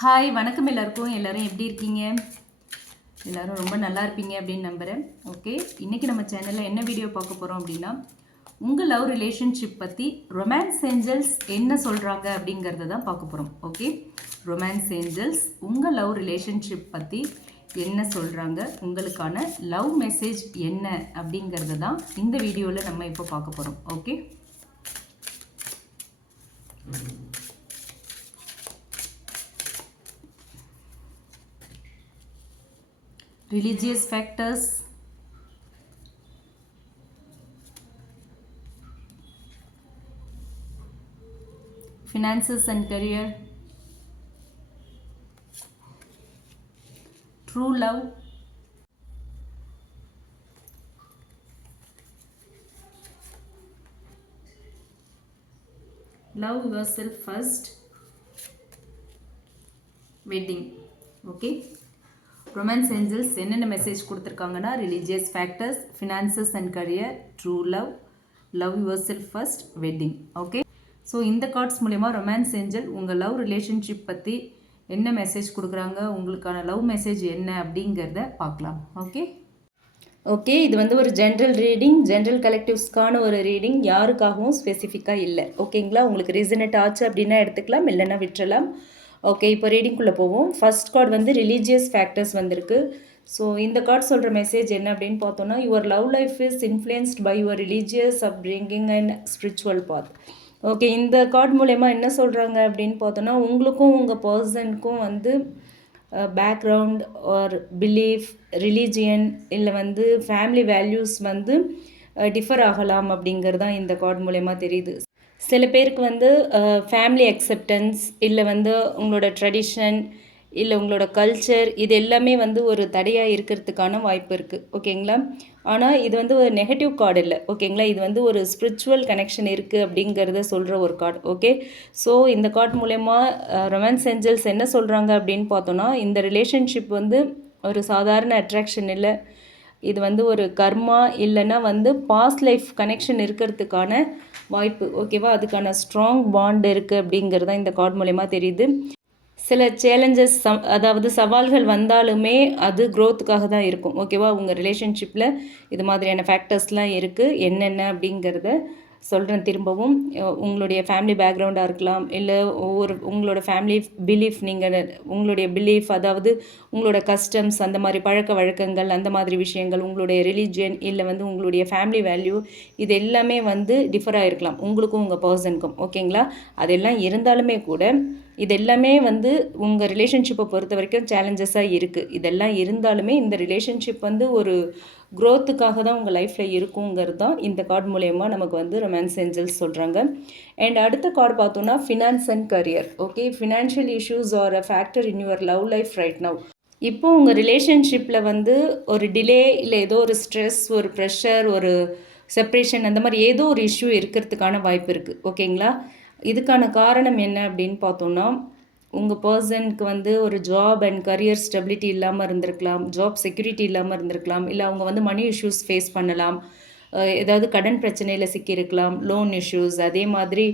Hi வணக்கம் எல்லாருக்கும். எல்லோரும் எப்படி இருக்கீங்க? எல்லோரும் ரொம்ப நல்லா இருப்பீங்க அப்படின்னு நம்புகிறேன். ஓகே, இன்றைக்கி நம்ம சேனலில் என்ன வீடியோ பார்க்க போகிறோம் அப்படின்னா, உங்கள் லவ் ரிலேஷன்ஷிப் பற்றி ரொமான்ஸ் ஏஞ்சல்ஸ் என்ன சொல்கிறாங்க அப்படிங்கிறத தான் பார்க்க போகிறோம். ஓகே, ரொமான்ஸ் ஏஞ்சல்ஸ் உங்கள் லவ் ரிலேஷன்ஷிப் பற்றி என்ன சொல்கிறாங்க, உங்களுக்கான லவ் மெசேஜ் என்ன அப்படிங்கிறத தான் இந்த வீடியோவில் நம்ம இப்போ பார்க்க போகிறோம். Okay, religious factors, finances and career, true love, love yourself first, wedding. Okay, romance angels என்னென்ன மெசேஜ் கொடுத்துருக்காங்கன்னா, religious factors, finances and career, true love, love yourself first, wedding. Okay, so இந்த கார்ட்ஸ் மூலயமா romance angel உங்கள் love relationship பற்றி என்ன message கொடுக்குறாங்க, உங்களுக்கான love message என்ன அப்படிங்கிறத பார்க்கலாம். ஓகே, இது வந்து ஒரு ஜென்ரல் ரீடிங், ஜென்ரல் கலெக்டிவ்ஸ்க்கான ஒரு ரீடிங், யாருக்காகவும் ஸ்பெசிஃபிக்காக இல்லை. ஓகேங்களா, உங்களுக்கு ரீசனேட் ஆச்சு அப்படின்னா எடுத்துக்கலாம், இல்லைன்னா விட்டுறலாம். ஓகே, இப்போ ரீடிங்குள்ளே போவோம். ஃபர்ஸ்ட் கார்டு வந்து ரிலீஜியஸ் ஃபேக்டர்ஸ் வந்திருக்கு. ஸோ இந்த கார்டு சொல்கிற மெசேஜ் என்ன அப்படின்னு பார்த்தோன்னா, your love life is influenced by your religious upbringing and spiritual path. Okay, இந்த கார்டு மூலயமா என்ன சொல்கிறாங்க அப்படின்னு பார்த்தோன்னா, உங்களுக்கும் உங்கள் பர்சனுக்கும் வந்து பேக்ரவுண்ட் ஆர் பிலீஃப், ரிலீஜியன் இல்லை வந்து ஃபேமிலி வேல்யூஸ் வந்து டிஃபர் ஆகலாம் அப்படிங்கிறது தான் இந்த கார்டு மூலயமா தெரியுது. சில பேருக்கு வந்து ஃபேமிலி அக்செப்டன்ஸ் இல்லை வந்து உங்களோட ட்ரெடிஷன் இல்லை உங்களோட கல்ச்சர் இது எல்லாமே வந்து ஒரு தடையாக இருக்கிறதுக்கான வாய்ப்பு இருக்குது. ஓகேங்களா, ஆனால் இது வந்து ஒரு நெகட்டிவ் கார்டு இல்லை. ஓகேங்களா, இது வந்து ஒரு ஸ்பிரிச்சுவல் கனெக்ஷன் இருக்குது அப்படிங்கிறத சொல்கிற ஒரு கார்டு. ஓகே, ஸோ இந்த கார்டு மூலயமா ரொமான்ஸ் ஏஞ்சல்ஸ் என்ன சொல்கிறாங்க அப்படின்னு பார்த்தோன்னா, இந்த ரிலேஷன்ஷிப் வந்து ஒரு சாதாரண அட்ராக்ஷன் இல்லை, இது வந்து ஒரு கர்மா இல்லைன்னா வந்து பாஸ்ட் லைஃப் கனெக்ஷன் இருக்கிறதுக்கான வாய்ப்பு. ஓகேவா, அதுக்கான ஸ்ட்ராங் பாண்ட் இருக்குது அப்படிங்கிறது தான் இந்த கார்டு மூலயமா தெரியுது. சில சேலஞ்சஸ் அதாவது சவால்கள் வந்தாலுமே அது க்ரோத்துக்காக தான் இருக்கும். ஓகேவா, உங்கள் ரிலேஷன்ஷிப்பில் இது மாதிரியான ஃபேக்டர்ஸ்லாம் இருக்குது. என்னென்ன அப்படிங்கிறத சொல்கிறேன் திரும்பவும். உங்களுடைய ஃபேமிலி பேக்ரவுண்டாக இருக்கலாம், இல்லை உங்களோட ஃபேமிலி பிலீஃப், நீங்கள் உங்களுடைய பிலீஃப் அதாவது உங்களோட கஸ்டம்ஸ், அந்த மாதிரி பழக்க வழக்கங்கள், அந்த மாதிரி விஷயங்கள், உங்களுடைய ரிலீஜியன் இல்லை வந்து உங்களுடைய ஃபேமிலி வேல்யூ, இது எல்லாமே வந்து டிஃபராக இருக்கலாம் உங்களுக்கும் உங்கள் பர்சனுக்கும். ஓகேங்களா, அதெல்லாம் இருந்தாலுமே கூட இது எல்லாமே வந்து உங்கள் ரிலேஷன்ஷிப்பை பொறுத்த வரைக்கும் சேலஞ்சஸாக இருக்குது. இதெல்லாம் இருந்தாலுமே இந்த ரிலேஷன்ஷிப் வந்து ஒரு க்ரோத்துக்காக தான் உங்கள் லைஃப்பில் இருக்குங்கிறது தான் இந்த கார்டு மூலயமா நமக்கு வந்து ரொமான்ஸ் ஏஞ்சல்ஸ் சொல்கிறாங்க. அண்ட் அடுத்த கார்டு பார்த்தோன்னா finance and career. Okay, financial issues are a factor in your love life right now. இப்போது உங்கள் ரிலேஷன்ஷிப்பில் வந்து ஒரு டிலே இல்லை ஏதோ ஒரு ஸ்ட்ரெஸ், ஒரு ப்ரெஷர், ஒரு செப்ரேஷன், அந்த மாதிரி ஏதோ ஒரு இஷ்யூ இருக்கிறதுக்கான வாய்ப்பு இருக்குது. ஓகேங்களா, இதுக்கான காரணம் என்ன அப்படின்னு பார்த்தோன்னா, உங்கள் பர்சனுக்கு வந்து ஒரு ஜாப் அண்ட் கரியர் ஸ்டெபிலிட்டி இல்லாமல் இருந்திருக்கலாம், ஜாப் செக்யூரிட்டி இல்லாமல் இருந்திருக்கலாம், இல்லை அவங்க வந்து மணி இஷ்யூஸ் ஃபேஸ் பண்ணலாம், ஏதாவது கடன் பிரச்சனையில் சிக்கியிருக்கலாம், லோன் இஷ்யூஸ், அதே மாதிரி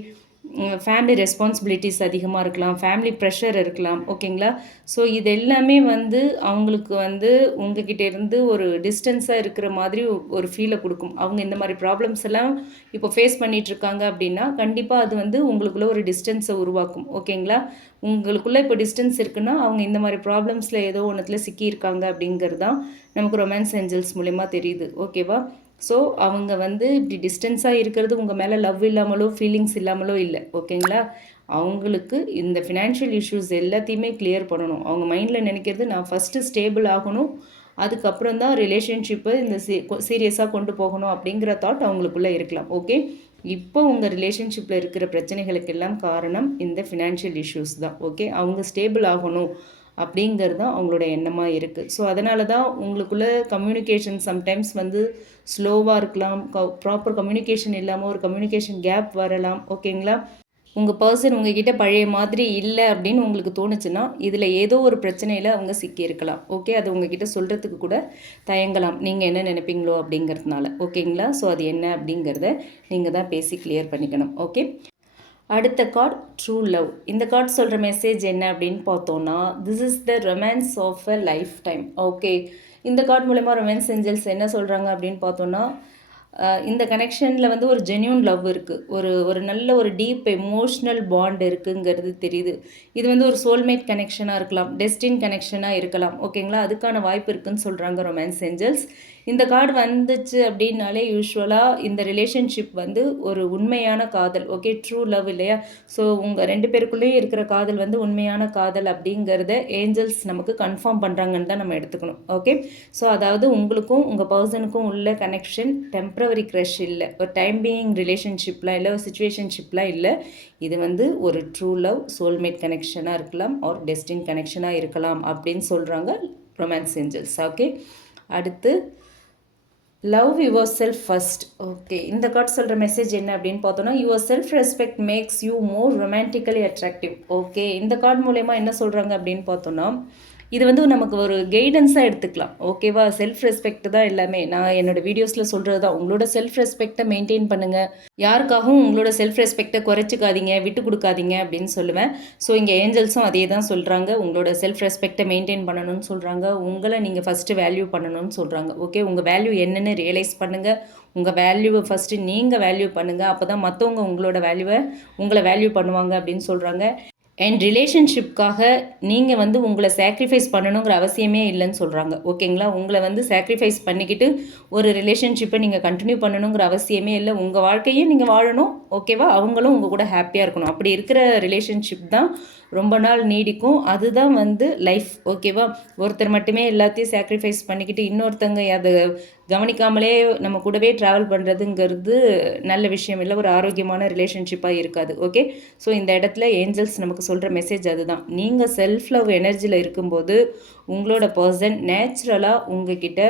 ஃபேமிலி ரெஸ்பான்சிபிலிட்டிஸ் அதிகமாக இருக்கலாம், ஃபேமிலி ப்ரெஷர் இருக்கலாம். ஓகேங்களா, ஸோ இது எல்லாமே வந்து அவங்களுக்கு வந்து உங்ககிட்ட இருந்து ஒரு டிஸ்டன்ஸாக இருக்கிற மாதிரி ஒரு ஃபீலை கொடுக்கும். அவங்க இந்த மாதிரி ப்ராப்ளம்ஸ் எல்லாம் இப்போ ஃபேஸ் பண்ணிகிட்ருக்காங்க அப்படின்னா கண்டிப்பாக அது வந்து உங்களுக்குள்ளே ஒரு டிஸ்டன்ஸை உருவாக்கும். ஓகேங்களா, உங்களுக்குள்ளே இப்போ டிஸ்டன்ஸ் இருக்குன்னா அவங்க இந்த மாதிரி ப்ராப்ளம்ஸில் ஏதோ ஒன்றுத்தில் சிக்கியிருக்காங்க அப்படிங்கிறது தான் நமக்கு ரொமான்ஸ் ஏஞ்சல்ஸ் மூலமா தெரியுது. ஓகேவா, ஸோ அவங்க வந்து இப்படி டிஸ்டன்ஸாக இருக்கிறது உங்கள் மேலே லவ் இல்லாமலோ ஃபீலிங்ஸ் இல்லாமலோ இல்லை. ஓகேங்களா, அவங்களுக்கு இந்த ஃபினான்ஷியல் இஷ்யூஸ் எல்லாத்தையுமே கிளியர் பண்ணணும். அவங்க மைண்டில் நினைக்கிறது நான் ஃபஸ்ட்டு ஸ்டேபிள் ஆகணும், அதுக்கப்புறம் தான் ரிலேஷன்ஷிப்பை இந்த சீரியஸாக கொண்டு போகணும் அப்படிங்கிற தாட் அவங்களுக்குள்ளே இருக்கலாம். ஓகே, இப்போ உங்கள் ரிலேஷன்ஷிப்பில் இருக்கிற பிரச்சனைகளுக்கெல்லாம் காரணம் இந்த ஃபினான்ஷியல் இஷ்யூஸ் தான். ஓகே, அவங்க ஸ்டேபிள் ஆகணும் அப்படிங்கிறது தான் அவங்களோட எண்ணமாக இருக்குது. ஸோ அதனால தான் உங்களுக்குள்ளே கம்யூனிகேஷன் சம்டைம்ஸ் வந்து ஸ்லோவாக இருக்கலாம், ப்ராப்பர் கம்யூனிகேஷன் இல்லாமல் ஒரு கம்யூனிகேஷன் கேப் வரலாம். ஓகேங்களா, உங்கள் பர்சன் உங்ககிட்ட பழைய மாதிரி இல்லை அப்படின்னு உங்களுக்கு தோணுச்சுன்னா இதில் ஏதோ ஒரு பிரச்சனையில் அவங்க சிக்கியிருக்கலாம். ஓகே, அது உங்ககிட்ட சொல்கிறதுக்கு கூட தயங்கலாம், நீங்கள் என்ன நினைப்பீங்களோ அப்படிங்கிறதுனால. ஓகேங்களா, ஸோ அது என்ன அப்படிங்கிறத நீங்கள் தான் பேசி கிளியர் பண்ணிக்கணும். ஓகே, அடுத்த கார்டு ட்ரூ லவ். இந்த கார்டு சொல்கிற மெசேஜ் என்ன அப்படின்னு பார்த்தோன்னா, this is the romance of a lifetime. Okay, இந்த கார்டு மூலமா ரொமான்ஸ் ஏஞ்சல்ஸ் என்ன சொல்கிறாங்க அப்படின்னு பார்த்தோன்னா, இந்த கனெக்ஷனில் வந்து ஒரு ஜென்யூன் லவ் இருக்குது, ஒரு நல்ல ஒரு டீப் எமோஷ்னல் பாண்ட் இருக்குங்கிறது தெரியுது. இது வந்து ஒரு சோல்மேட் கனெக்ஷனாக இருக்கலாம், டெஸ்டின் கனெக்ஷனாக இருக்கலாம். ஓகேங்களா, அதுக்கான வாய்ப்பு இருக்குதுன்னு சொல்கிறாங்க ரொமான்ஸ் ஏஞ்சல்ஸ். இந்த கார்டு வந்துச்சு அப்படின்னாலே யூஸ்வலாக இந்த ரிலேஷன்ஷிப் வந்து ஒரு உண்மையான காதல். ஓகே, ட்ரூ லவ் இல்லையா? ஸோ உங்கள் 2 பேருக்குள்ளேயே இருக்கிற காதல் வந்து உண்மையான காதல் அப்படிங்கிறத ஏஞ்சல்ஸ் நமக்கு கன்ஃபார்ம் பண்ணுறாங்கன்னு தான் நம்ம எடுத்துக்கணும். ஓகே, ஸோ அதாவது உங்களுக்கும் உங்கள் பர்சனுக்கும் உள்ள கனெக்ஷன் டெம்ப்ரவரி க்ரஷ் இல்லை, ஒரு டைம் பீயிங் ரிலேஷன்ஷிப்லாம் இல்லை, ஒரு சிச்சுவேஷன்ஷிப்லாம் இல்லை. இது வந்து ஒரு ட்ரூ லவ், சோல்மேட் கனெக்ஷனாக இருக்கலாம், ஒரு டெஸ்டின் கனெக்ஷனாக இருக்கலாம் அப்படின்னு சொல்கிறாங்க ரொமான்ஸ் ஏஞ்சல்ஸ். ஓகே, அடுத்து love yourself first. Okay, இந்த கார்டு சொல்கிற மெசேஜ் என்ன அப்படின்னு பார்த்தோன்னா, your self respect makes you more romantically attractive. Okay, இந்த கார்டு மூலயமா என்ன சொல்கிறாங்க அப்படின்னு பார்த்தோன்னா, இது வந்து நமக்கு ஒரு கைடன்ஸாக எடுத்துக்கலாம். ஓகேவா, செல்ஃப் ரெஸ்பெக்ட் தான் எல்லாமே. நான் என்னோடய வீடியோஸில் சொல்கிறது தான், உங்களோட செல்ஃப் ரெஸ்பெக்டை மெயின்டைன் பண்ணுங்கள், யாருக்காகவும் உங்களோட செல்ஃப் ரெஸ்பெக்டை குறைச்சிக்காதீங்க, விட்டு கொடுக்காதீங்க அப்படின்னு சொல்லுவேன். ஸோ இங்கே ஏஞ்சல்ஸும் அதே தான் சொல்கிறாங்க, உங்களோட செல்ஃப் ரெஸ்பெக்டை மெயின்டைன் பண்ணணும்னு சொல்கிறாங்க, உங்களை நீங்கள் ஃபஸ்ட்டு வேல்யூ பண்ணணும்னு சொல்கிறாங்க. ஓகே, உங்கள் வேல்யூ என்னென்னு ரியலைஸ் பண்ணுங்கள், உங்கள் வேல்யூவை ஃபஸ்ட்டு நீங்கள் வேல்யூ பண்ணுங்கள், அப்போ தான் மற்றவங்க உங்களை வேல்யூ பண்ணுவாங்க அப்படின்னு சொல்கிறாங்க. அண்ட் ரிலேஷன்ஷிப்காக நீங்கள் வந்து உங்களை சாக்ரிஃபைஸ் பண்ணணுங்கிற அவசியமே இல்லைன்னு சொல்கிறாங்க. ஓகேங்களா, உங்களை வந்து சாக்ரிஃபைஸ் பண்ணிக்கிட்டு ஒரு ரிலேஷன்ஷிப்பை நீங்கள் கண்டினியூ பண்ணணுங்கிற அவசியமே இல்லை. உங்கள் வாழ்க்கையே நீங்கள் வாழணும். ஓகேவா, அவங்களும் உங்கள் கூட ஹாப்பியாக இருக்கணும். அப்படி இருக்கிற ரிலேஷன்ஷிப் தான் ரொம்ப நாள் நீடிக்கும். அதுதான் வந்து லைஃப். ஓகேவா, ஒருத்தர் மட்டுமே எல்லாத்தையும் சாக்ரிஃபைஸ் பண்ணிக்கிட்டு இன்னொருத்தங்க அதை கவனிக்காமலே நம்ம கூடவே ட்ராவல் பண்ணுறதுங்கிறது நல்ல விஷயம் இல்லை, ஒரு ஆரோக்கியமான ரிலேஷன்ஷிப்பாக இருக்காது. ஓகே, ஸோ இந்த இடத்துல ஏஞ்சல்ஸ் நமக்கு சொல்கிற மெசேஜ் அதுதான். நீங்கள் செல்ஃப் லவ் எனர்ஜியில் இருக்கும்போது உங்களோட பர்சன் நேச்சுரலாக உங்ககிட்ட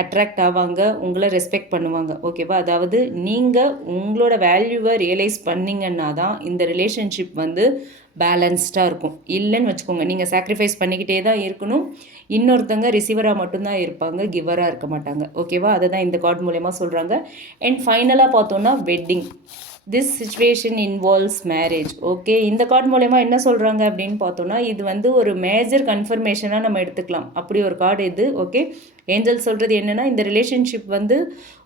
அட்ராக்ட் ஆவாங்க, உங்களை ரெஸ்பெக்ட் பண்ணுவாங்க. ஓகேவா, அதாவது நீங்கள் உங்களோட வேல்யூவை ரியலைஸ் பண்ணிங்கன்னா தான் இந்த ரிலேஷன்ஷிப் வந்து பேலன்ஸ்டாக இருக்கும். இல்லைன்னு வச்சுக்கோங்க, நீங்கள் சாக்ரிஃபைஸ் பண்ணிக்கிட்டே தான் இருக்கணும், இன்னொருத்தங்க ரிசீவராக மட்டும்தான் இருப்பாங்க, கிவராக இருக்க மாட்டாங்க. ஓகேவா, அதை தான் இந்த கார்டு மூலயமா சொல்கிறாங்க. அண்ட் ஃபைனலாக பார்த்தோன்னா wedding. This situation involves marriage. Okay, இந்த கார்டு மூலயமா என்ன சொல்கிறாங்க அப்படின்னு பார்த்தோன்னா, இது வந்து ஒரு மேஜர் கன்ஃபர்மேஷனாக நம்ம எடுத்துக்கலாம், அப்படி ஒரு கார்டு இது. ஓகே, ஏஞ்சல் சொல்கிறது என்னென்னா, இந்த ரிலேஷன்ஷிப் வந்து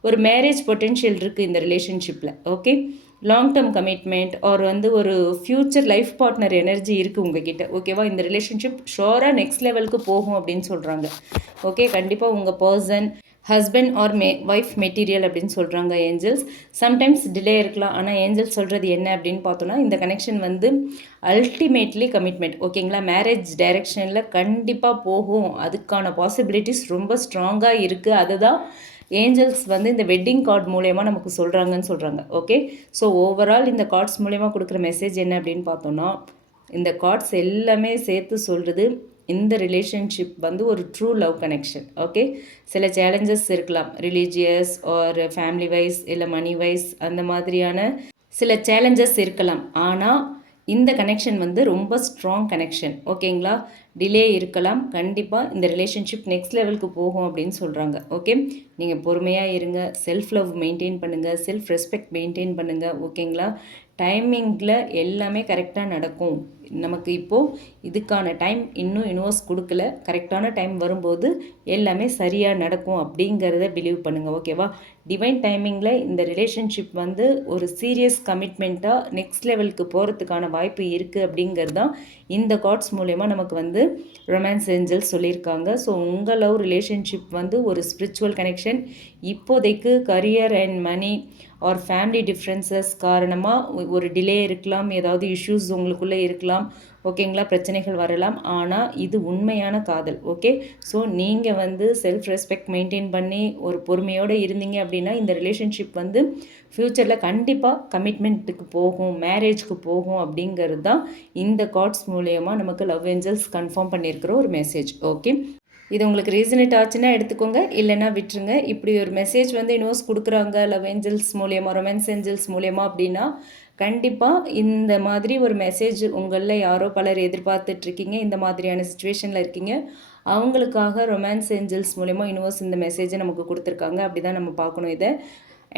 ஒரு மேரேஜ் பொட்டென்ஷியல் இருக்குது இந்த ரிலேஷன்ஷிப்பில். Okay, long term commitment or வந்து ஒரு ஃப்யூச்சர் லைஃப் பார்ட்னர் எனர்ஜி இருக்குது உங்ககிட்ட. ஓகேவா, இந்த ரிலேஷன்ஷிப் ஷோராக நெக்ஸ்ட் லெவலுக்கு போகும் அப்படின்னு சொல்கிறாங்க. ஓகே, கண்டிப்பாக உங்கள் person husband or wife material அப்படின்னு சொல்கிறாங்க ஏஞ்சல்ஸ். சம்டைம்ஸ் டிலே இருக்கலாம், ஆனால் ஏஞ்சல்ஸ் சொல்கிறது என்ன அப்படின்னு பார்த்தோன்னா, இந்த கனெக்ஷன் வந்து அல்டிமேட்லி கமிட்மெண்ட். ஓகேங்களா, மேரேஜ் டைரெக்ஷனில் கண்டிப்பாக போகும், அதுக்கான பாசிபிலிட்டிஸ் ரொம்ப ஸ்ட்ராங்காக இருக்குது. அதுதான் ஏஞ்சல்ஸ் வந்து இந்த வெட்டிங் கார்டு மூலயமா நமக்கு சொல்கிறாங்கன்னு சொல்கிறாங்க. ஓகே, ஸோ ஓவரால் இந்த கார்ட்ஸ் மூலயமா கொடுக்குற மெசேஜ் என்ன அப்படின்னு பார்த்தோன்னா, இந்த கார்ட்ஸ் எல்லாமே சேர்த்து சொல்கிறது, இந்த ரிலேஷன்ஷிப் வந்து ஒரு ட்ரூ லவ் கனெக்ஷன். ஓகே, சில சேலஞ்சஸ் இருக்கலாம், ரிலீஜியஸ் ஆர் ஃபேமிலி வைஸ் இல்லை மணி வைஸ், அந்த மாதிரியான சில சேலஞ்சஸ் இருக்கலாம். ஆனால் இந்த கனெக்ஷன் வந்து ரொம்ப ஸ்ட்ராங் கனெக்ஷன். ஓகேங்களா, டிலே இருக்கலாம், கண்டிப்பாக இந்த ரிலேஷன்ஷிப் நெக்ஸ்ட் லெவலுக்கு போகும் அப்படின்னு சொல்கிறாங்க. ஓகே, நீங்கள் பொறுமையாக இருங்க, செல்ஃப் லவ் மெயின்டைன் பண்ணுங்கள், செல்ஃப் ரெஸ்பெக்ட் மெயின்டைன் பண்ணுங்கள். ஓகேங்களா, டைமிங்கில் எல்லாமே கரெக்டாக நடக்கும். நமக்கு இப்போது இதுக்கான டைம் இன்னும் யூனிவர்ஸ் கொடுக்கல, கரெக்டான டைம் வரும்போது எல்லாமே சரியாக நடக்கும் அப்படிங்கிறத பிலீவ் பண்ணுங்கள். ஓகேவா, டிவைன் டைமிங்கில் இந்த ரிலேஷன்ஷிப் வந்து ஒரு சீரியஸ் கமிட்மெண்ட்டாக நெக்ஸ்ட் லெவலுக்கு போகிறதுக்கான வாய்ப்பு இருக்குது அப்படிங்கிறது தான் இந்த கார்ட்ஸ் மூலயமா நமக்கு வந்து ரொமான்ஸ் ஏஞ்சல்ஸ் சொல்லியிருக்காங்க. ஸோ உங்கள் லவ் ரிலேஷன்ஷிப் வந்து ஒரு ஸ்பிரிச்சுவல் கனெக்ஷன். இப்போதைக்கு career and money or family differences காரணமாக ஒரு டிலே இருக்கலாம், ஏதாவது இஷ்யூஸ் உங்களுக்குள்ளே இருக்கலாம். ஓகேங்களா, பிரச்சனைகள் வரலாம், ஆனால் இது உண்மையான காதல். ஓகே, ஸோ நீங்கள் வந்து செல்ஃப் ரெஸ்பெக்ட் மெயின்டைன் பண்ணி ஒரு பொறுமையோடு இருந்தீங்க அப்படின்னா இந்த ரிலேஷன்ஷிப் வந்து ஃப்யூச்சரில் கண்டிப்பாக கமிட்மெண்ட்டுக்கு போகும், மேரேஜ்க்கு போகும் அப்படிங்கிறது தான் இந்த கார்ட்ஸ் மூலயமா நமக்கு லவ் ஏஞ்சல்ஸ் கன்ஃபார்ம் பண்ணியிருக்கிற ஒரு மெசேஜ். ஓகே, இது உங்களுக்கு ரீசனேட் ஆச்சுன்னா எடுத்துக்கோங்க, இல்லைன்னா விட்டுருங்க. இப்படி ஒரு மெசேஜ் வந்து யூனிவர்ஸ் கொடுக்குறாங்க லவ் ஏஞ்சல்ஸ் மூலயமா, ரொமான்ஸ் ஏஞ்சல்ஸ் மூலயமா அப்படின்னா கண்டிப்பாக இந்த மாதிரி ஒரு மெசேஜ் உங்களில் யாரோ பலர் எதிர்பார்த்துட்ருக்கீங்க, இந்த மாதிரியான சுச்சுவேஷனில் இருக்கீங்க, அவங்களுக்காக ரொமான்ஸ் ஏஞ்சல்ஸ் மூலயமா யூனிவர்ஸ் இந்த மெசேஜை நமக்கு கொடுத்துருக்காங்க. அப்படி தான் நம்ம பார்க்கணும் இதை.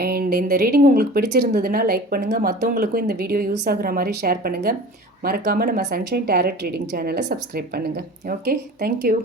அண்ட் இந்த ரீடிங் உங்களுக்கு பிடிச்சிருந்ததுன்னா லைக் பண்ணுங்கள், மற்றவங்களுக்கும் இந்த வீடியோ யூஸ் ஆகுற மாதிரி ஷேர் பண்ணுங்கள். மறக்காமல் நம்ம சன்ஷைன் டேரட் ரீடிங் சேனலை சப்ஸ்கிரைப் பண்ணுங்கள். Okay, thank you.